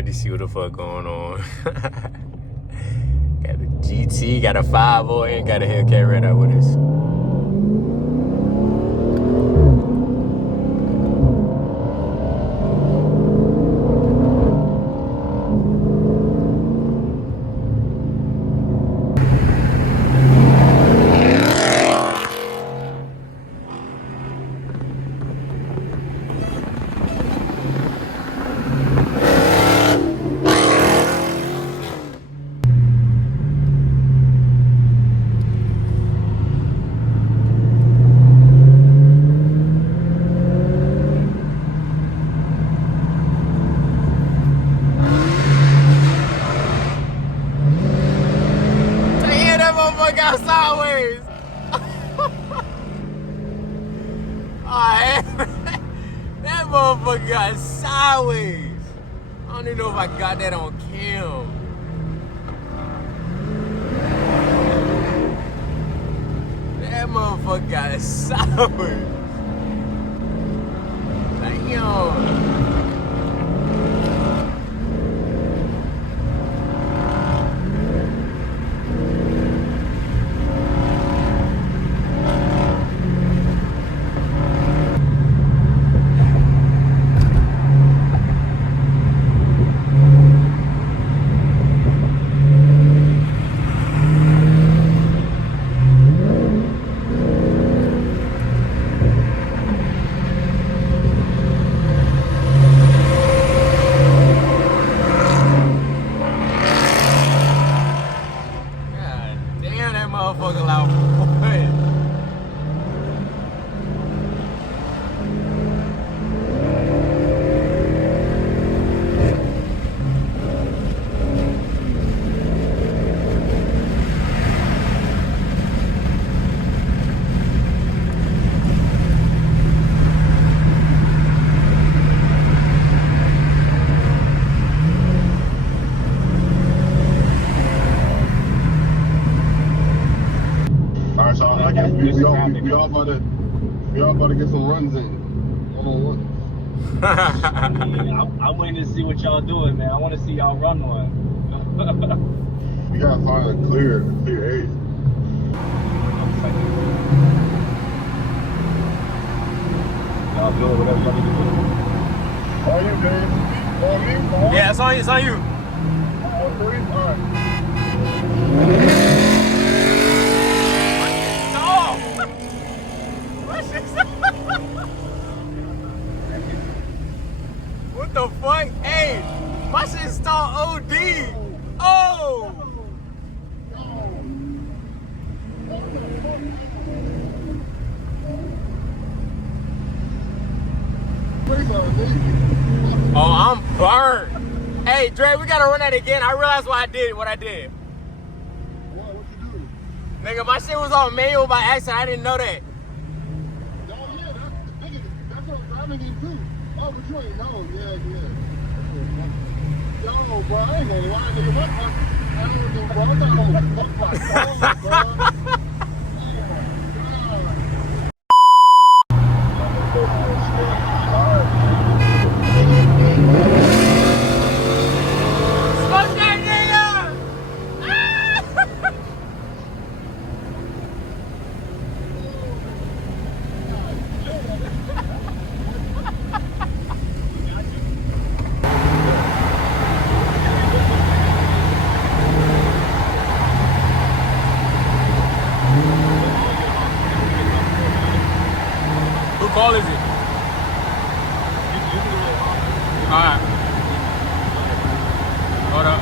already see what the fuck going on. Got the GT, got a 5.0, and got a Hellcat Redeye with us. Got sideways. That motherfucker got sideways. I don't even know if I got that on cam. That motherfucker got sideways. Damn. Motherfucker loud boy. We all about to get some runs in. I'm waiting to see what y'all doing, man. I want to see y'all run one. You gotta find a clear 8. Y'all doing whatever y'all need to do. All you, James. All me? Yeah, it's on you. It's on you. All 3? All right. What the fuck? Hey, my shit stalled OD. Oh! Oh, I'm burnt. Hey, Dre, we gotta run that again. I realized what I did. What you do? Nigga, my shit was on manual by accident. I didn't know that. Oh, yeah, that's what I'm driving in too. Oh, but you ain't know. Yeah. Yo, bro, I ain't gonna lie, nigga. What? I don't know, bro. I'm not gonna fuck my phone, bro. Smoke that nigga! Who call is it? Alright. Hold up.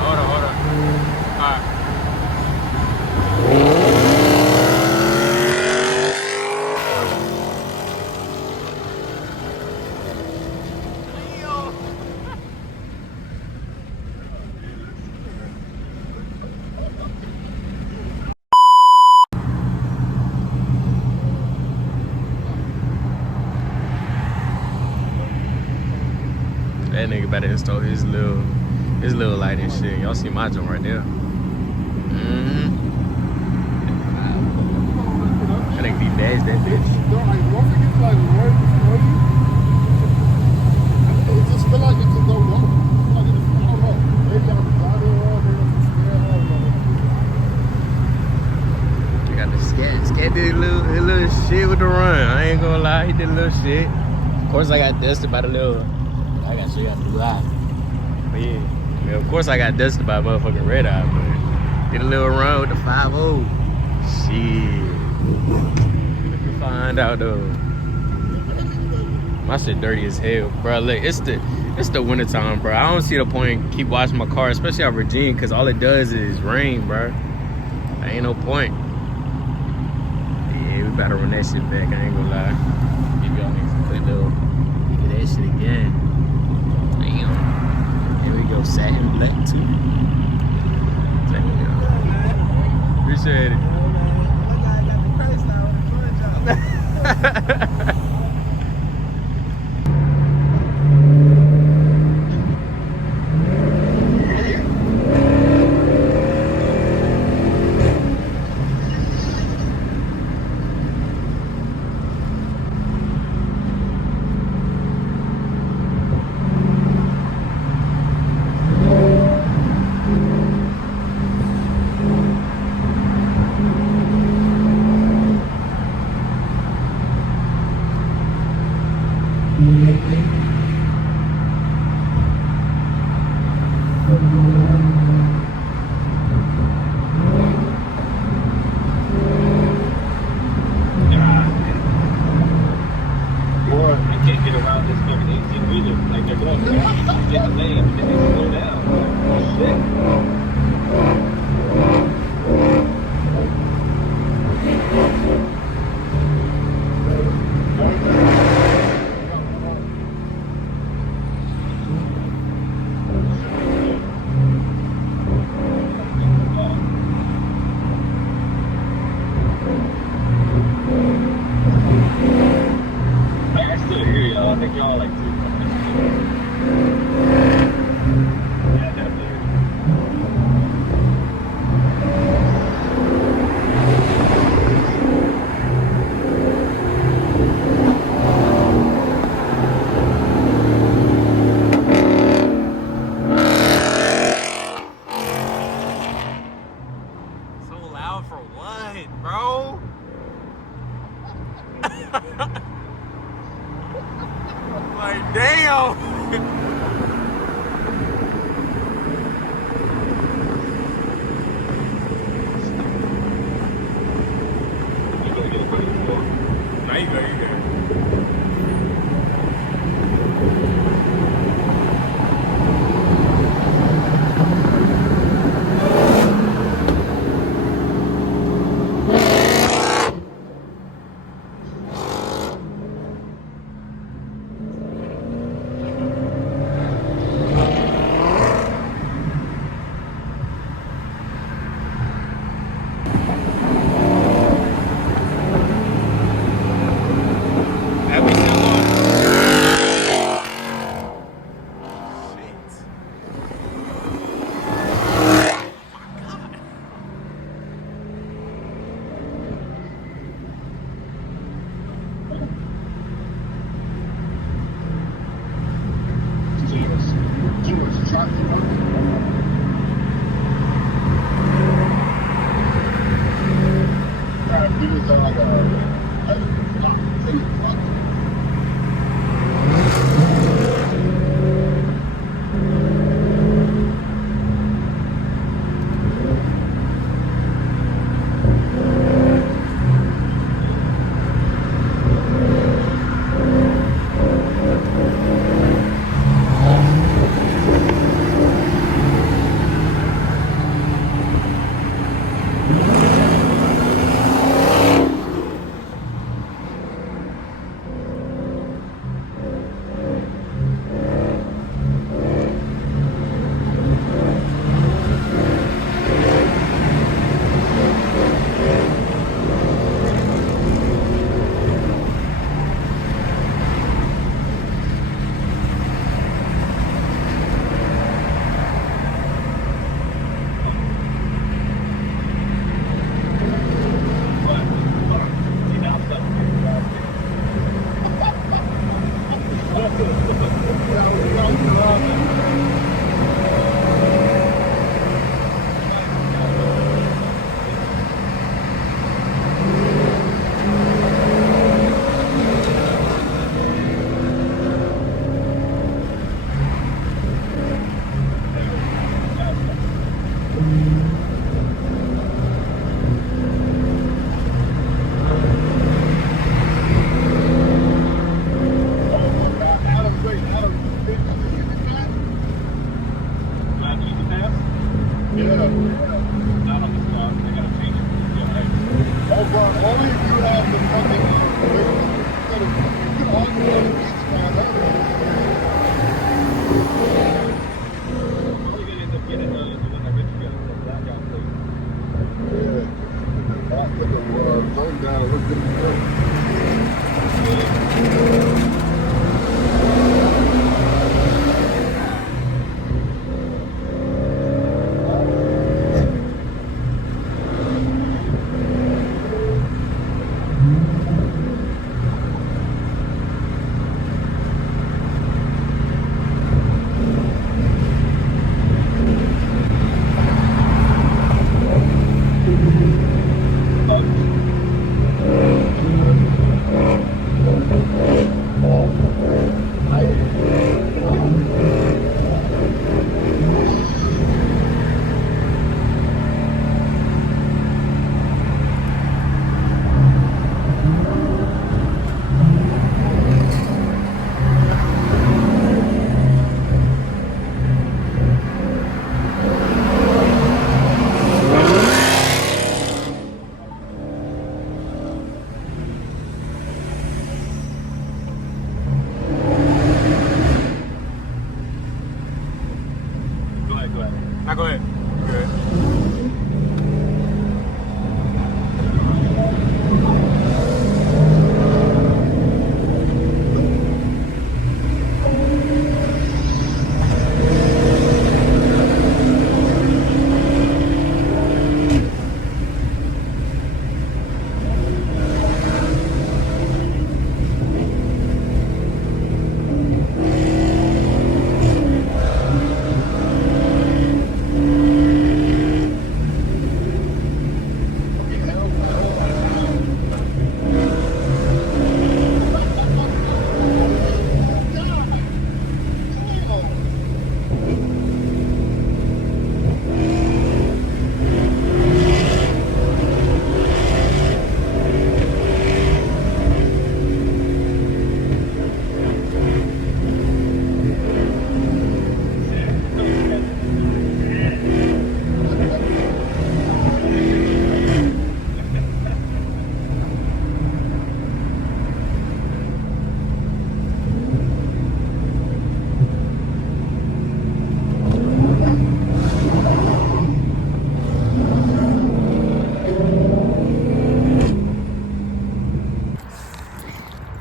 Alright. That nigga better install his little light and shit. Y'all see my jump right there. That nigga de-badged that bitch. It just feel like it just don't go. a little shit. Of course, I got dusted by the little. I gotta show you how to do that. But yeah, I mean, of course, I got dusted by motherfucking Redeye, but did a little run with the 5.0. Shit. Let me find out though. My shit dirty as hell, bro. Look, it's the wintertime, bro. I don't see the point in keep washing my car, especially out Virginia, because all it does is rain, bro. There ain't no point. Yeah, we better run that shit back. I ain't gonna lie. Give y'all niggas a quick little look at that shit again. Damn. Here we go, satin black too. Damn. Appreciate it. Like, damn. Nah, you good, you good. Not on the spot. They gotta change it. Yeah, hey. Oh, bro, only if you have the fucking, you can argue on the beach, man. That would All you gotta end up getting the one that Rich got, the blackout plate. yeah. Put the phone down and look good to go. Go ahead, go ahead. Now go ahead.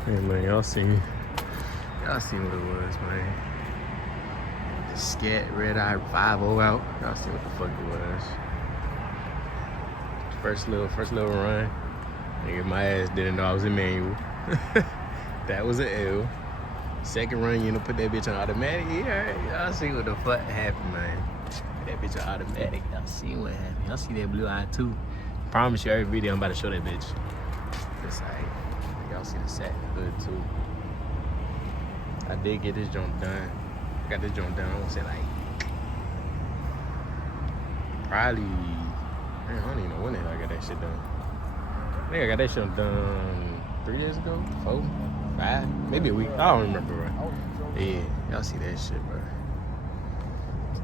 Hey man, y'all seen what it was, man. The Scat Redeye 5.0 out. Y'all seen what the fuck it was. First little run. Nigga, my ass didn't know I was in manual. That was an L. Second run, you know, put that bitch on automatic. Yeah, y'all see what the fuck happened, man. Put that bitch on automatic. Y'all see what happened. Y'all see that blue eye too. Promise you, every video I'm about to show that bitch. It's like, y'all see the set good too. I did get this joint done. Got this joint done. I want to say like probably. Man, I don't even know when the hell I got that shit done. I think I got that shit done 3 days ago, 4, 5, maybe a week. I don't remember, bro. Yeah, y'all see that shit, bro. So,